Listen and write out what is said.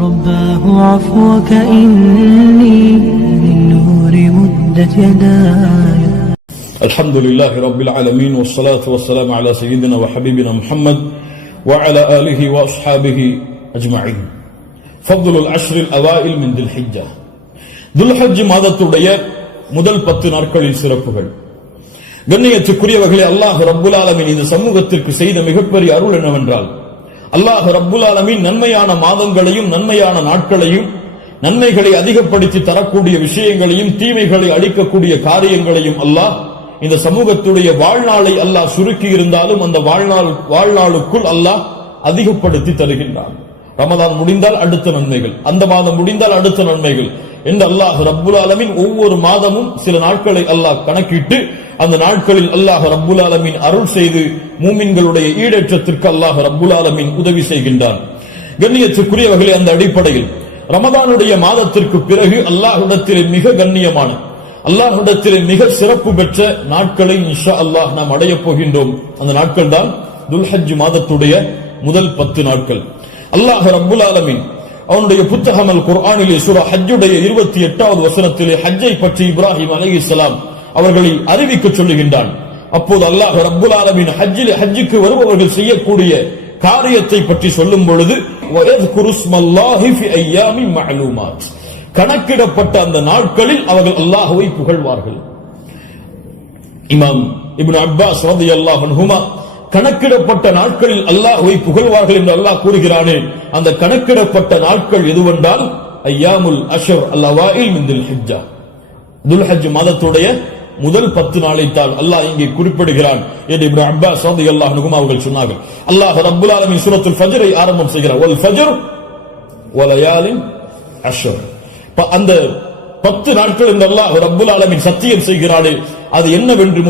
رباه عفوك إني من نور مدت يداي الحمد لله رب العالمين والصلاة والسلام على سيدنا وحبيبنا محمد وعلى آله وأصحابه أجمعين فضل العشر الأوائل من ذي الحجة துல்ஹஜ் மாதத்துடைய முதல் பத்து நாட்களின் சிறப்புகள் கண்ணியத்துக்குரியவர்களே அல்லாஹ் ரப்புல் ஆலமீன் இந்த சமூகத்திற்கு செய்த மிகப்பெரிய அருள் என்னவென்றால் அல்லாஹ் ரப்புல் ஆலமீன் நன்மையான மாதங்களையும் நன்மையான நாட்களையும் நன்மைகளை அதிகப்படுத்தி தரக்கூடிய விஷயங்களையும் தீமைகளை அளிக்கக்கூடிய காரியங்களையும் அல்லாஹ் இந்த சமூகத்துடைய வாழ்நாளை அல்லாஹ் சுருக்கி இருந்தாலும் அந்த வாழ்நாள் வாழ்நாளுக்குள் அல்லாஹ் அதிகப்படுத்தி தருகின்றான். ரமதான் முடிந்தால் அடுத்த நன்மைகள். அந்த மாதம் முடிந்தால் அடுத்த நன்மைகள். என்று அல்லாஹ் ரப்புல் ஆலமின் ஒவ்வொரு மாதமும் சில நாட்களை அல்லாஹ் கணக்கிட்டு அந்த நாட்களில் அல்லாஹ் ரப்புல் ஆலமின் அருள் செய்து மூமின்களுடைய ஈடேற்றத்திற்கு அல்லாஹ் ரப்புல் ஆலமின் உதவி செய்கின்றான். கண்ணியத்துக்குரியவர்களே அந்த அடிப்படையில் ரமதானுடைய மாதத்திற்கு பிறகு அல்லாஹுடத்திலே மிக கண்ணியமான அல்லாஹுடத்திலே மிக சிறப்பு பெற்ற நாட்களை இன்ஷா அல்லாஹ் நாம் அடையப் போகின்றோம். அந்த நாட்கள் தான் துல்ஹஜ் மாதத்துடைய முதல் பத்து நாட்கள். அல்லாஹ் ரப்புல் ஆலமின் அவனுடைய புத்தகம் குர்ஆனிலே சுரா ஹஜ்ஜுடைய இருபத்தி எட்டாவது வசனத்திலே ஹஜ்ஜை பற்றி இப்ராஹிம் அலி இஸ்லாம் அவர்களை அறிவிக்க சொல்லுகின்றான். அப்போது அல்லாஹ் ரப்புல் ஆலமின் ஹஜ்ஜிலே ஹஜ்ஜுக்கு வருபவர்கள் செய்யக்கூடிய காரியத்தை பற்றி சொல்லும் பொழுது கணக்கிடப்பட்ட அந்த நாட்களில் அவர்கள் அல்லாஹுவை புகழ்வார்கள். இமாம் இபின் அப்பாஸ் ரதி அல்லாஹ் கணக்கிடப்பட்ட நாட்களில் அல்லாஹுவை புகழ்வார்கள் என்று அல்லாஹ் கூறுகிறானே. அந்த கணக்கிடப்பட்ட நாட்கள் எதுவென்றால் ஐயாமுல் அஷர் அல்லவாயில் ஹிஜ்ஜா துல் ஹஜ் மாதத்துடைய முதல் பத்து நாளை தான் அல்லாஹ் இங்கே குறிப்பிடுகிறான் என்று இப்ரா அப்பா அப்பாஸ் அல்லாஹ் அன்ஹுமா அவர்கள் சொன்னார்கள். அல்லாஹ் ரப்புல் ஆலமி சூரத்துல் ஃபஜரை ஆரம்பம் செய்கிறார் ஒல் ஃபஜர் ஒலயாலின் அஷர். அந்த பத்து நாட்கள் இந்த அல்லாஹ் ரப்புல் ஆலமின் சத்தியம் செய்கிறானே. அது என்னவென்று